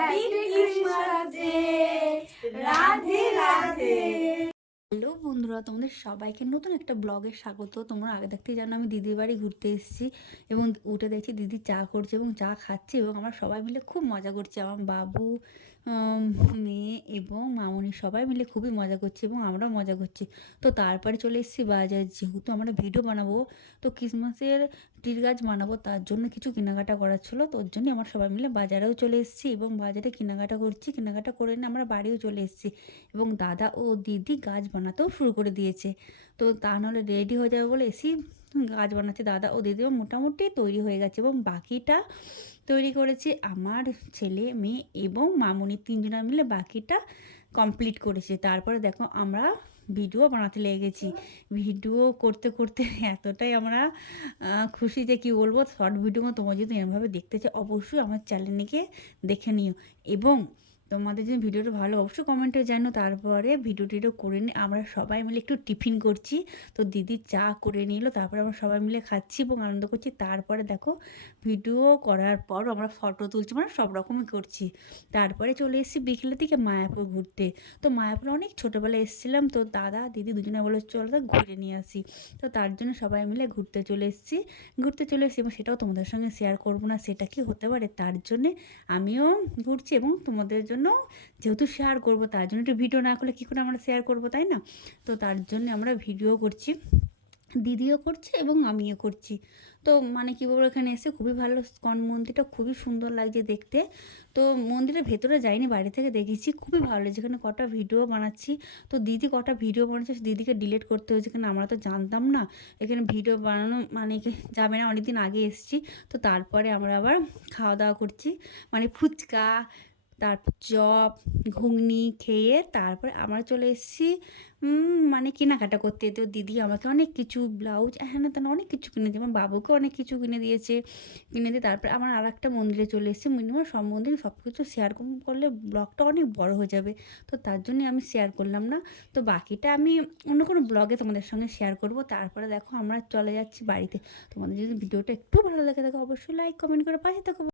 Happy Christmas day Radhe Radhe hello বন্ধুরা, তোমাদের সবাইকে নতুন একটা ব্লগে স্বাগত। তোমরা আগে দেখতেই জানো আমি দিদির বাড়ি ঘুরতে এসেছি এবং উঠে দেখছি দিদি চা করছে এবং চা খাচ্ছে এবং আমরা সবাই মিলে খুব মজা করছি। আমার বাবু মেয়ে এবং মামনি সবাই মিলে খুবই মজা করছি এবং আমরাও মজা করছি। তো তারপরে চলে এসেছি বাজার, যেহেতু আমরা ভিডিও বানাবো, তো ক্রিসমাসের টির গাছ বানাবো, তার জন্য কিছু কেনাকাটা করার ছিল, তো ওর জন্যই আমরা সবাই মিলে বাজারেও চলে এসেছি এবং বাজারে কেনাকাটা করছি। কেনাকাটা করে নিয়ে আমরা বাড়িও চলে এসেছি এবং দাদা ও দিদি গাছ বানাতেও শুরু করে দিয়েছে। তো তা নাহলে রেডি হয়ে যাবে বলে এসি গাছ বানাচ্ছে। দাদা ও দিদিও মোটামুটি তৈরি হয়ে গেছে এবং বাকিটা তৈরি করেছে আমার ছেলে, মেয়ে এবং মামুনি তিনজনা মিলে বাকিটা কমপ্লিট করেছে। তারপরে দেখো আমরা ভিডিও বানাতে লেগে গেছি ভিডিও করতে করতে এতটাই আমরা খুশি যে কী বলব? শর্ট ভিডিও তোমরা যদি এরমভাবে দেখতে চাও অবশ্যই আমার চ্যানেলটিকে দেখে নিও। এবং তোমাদের যদি ভিডিওটা ভালো অবশ্যই কমেন্টে জানো। তারপরে ভিডিও টিডিও করে নিয়ে আমরা সবাই মিলে একটু টিফিন করছি। তো দিদি চা করে নিল, তারপরে আমরা সবাই মিলে খাচ্ছি এবং আনন্দ করছি। তারপরে দেখো ভিডিও করার পর আমরা ফটো তুলছি মানে সব রকমই করছি। তারপরে চলে এসেছি বিকেলের দিকে মায়াপুর ঘুরতে। তো মায়াপুর অনেক ছোটোবেলায় এসেছিলাম। তো দাদা, দিদি দুজনে বলে চলো তা ঘুরে নিয়ে আসি। তো তার জন্য সবাই মিলে ঘুরতে চলে এসেছি। ঘুরতে চলে এসেছি এবং সেটাও তোমাদের সঙ্গে শেয়ার করব না, সেটা কি হতে পারে? তার জন্যে আমিও ঘুরছি এবং তোমাদের জন্য যেহেতু শেয়ার করব, তার জন্য একটু ভিডিও না করলে কী করে আমরা শেয়ার করব, তাই না? তো তার জন্য আমরা ভিডিও করছি, দিদিও করছে এবং আমিও করছি। তো মানে কী বলব, এখানে এসে খুবই ভালো স্কন মন্দিরটা খুবই সুন্দর লাগছে দেখতে। তো মন্দিরের ভেতরে যাইনি বাড়ি থেকে দেখেছি, খুবই ভালো লাগছে। এখানে কটা ভিডিও বানাচ্ছি। তো দিদি কটা ভিডিও বানাচ্ছে দিদিকে ডিলিট করতে হয়েছে এখানে আমরা তো জানতাম না। এখানে ভিডিও বানানো মানে যাবে না, অনেকদিন আগে এসেছি। তো তারপরে আমরা আবার খাওয়া দাওয়া করছি। মানে ফুচকা তারপর চপ, ঘুগনি খেয়ে তারপর আমরা চলে এসেছি মানে কেনাকাটা করতে। তো দিদি আমাকে অনেক কিছু, ব্লাউজ হ্যাঁ না অনেক কিছু কিনে দিয়ে আমার বাবুকে অনেক কিছু কিনে দিয়েছে, কিনে দিয়ে তারপর আমার আর একটা মন্দিরে চলে এসেছি। মিনিমাম সব মন্দিরে সব কিছু শেয়ার করলে ব্লগটা অনেক বড় হয়ে যাবে। তো তার জন্যই আমি শেয়ার করলাম না। তো বাকিটা আমি অন্য কোনো ব্লগে তোমাদের সঙ্গে শেয়ার করব। তারপরে দেখো আমরা চলে যাচ্ছি বাড়িতে। তোমাদের যদি ভিডিওটা একটু ভালো লাগে থাকে, অবশ্যই লাইক কমেন্ট করে পাশে থাকো।